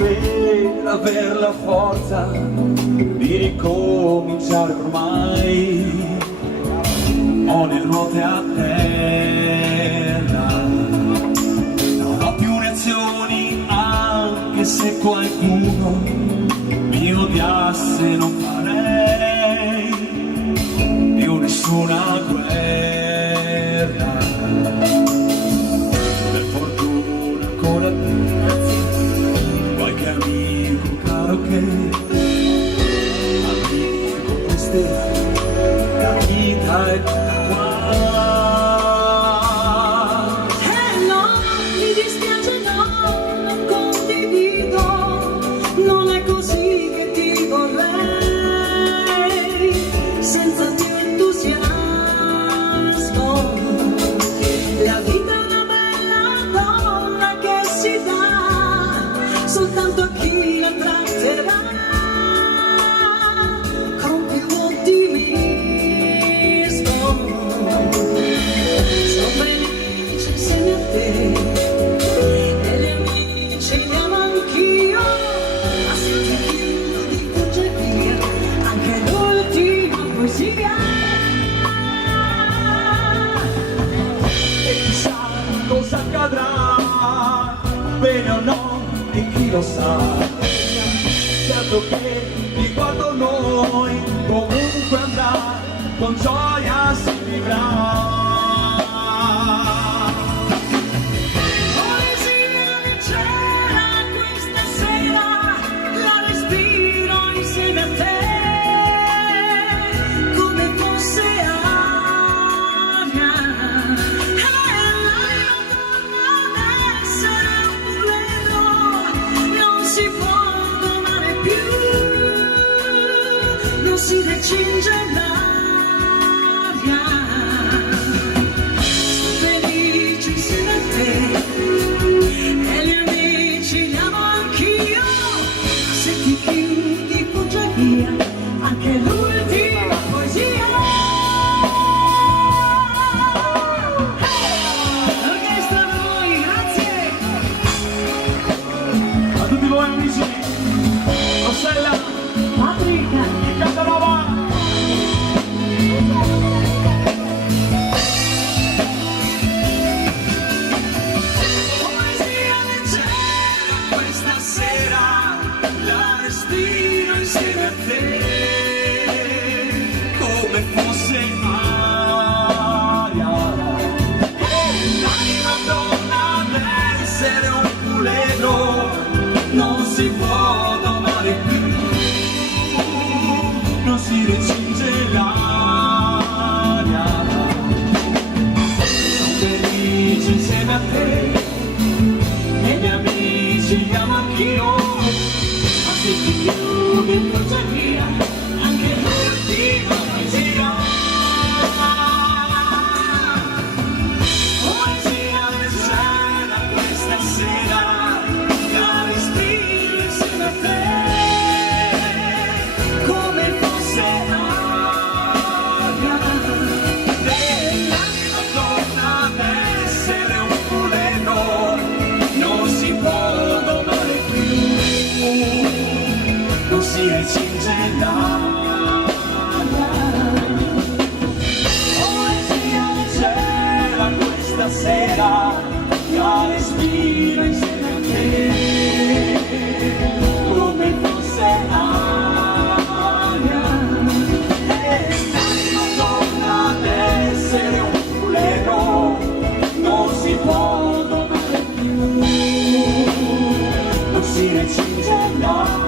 per aver la forza di ricominciare ormai. Ho le ruote a terra, non ho più reazioni, anche se qualcuno mi odiasse non farei più nessuna guerra. Per fortuna ancora te, qualche amico caro che amico queste la vita è tutta qua. No, mi dispiace, no, non condivido, non è così che ti vorrei, senza il tuo entusiasmo. La vita è una bella donna che si dà soltanto a chi la tratterà con più ottimismo. Sto felice insieme a te e gli amici li amo anch'io, ma se ti chiudi fugge via anche l'ultima poesia. E chissà cosa accadrà, bene o no, e chi lo sa. Certo che riguardo noi comunque andrà, con gioia si vivrà. Poesia leggera questa sera, la respiro insieme a te, come fosse aria. E l'anima torna ad essere un mulino, non si può domare più, non si recinge l'aria. Sto felice insieme a te e gli amici li amo anch'io, ma se ti chiudi fugge via anche l'ultima poesia. L'orchestra per voi, grazie. A tutti voi amici, Rossella Patrick. e Casanova. Poesia leggera questa sera, la respiro insieme a te, Come fosse aria, l'anima torna ad essere un muleno, non si può domare più, non si recinge l'aria. Sono felice insieme a te e gli amici li amo anch'io, ma se ti chiudi fugge via anche l'ultima poesia. Poesia leggera questa sera, la respiro insieme a te, come fosse aria. E l'anima torna ad essere un muleno, non si può domare più, non si recinge l'aria. Poesia leggera questa sera, la respiro insieme a te, come fosse aria. E l'anima torna ad essere un muleno, non si può domare più, non si recinge l'aria.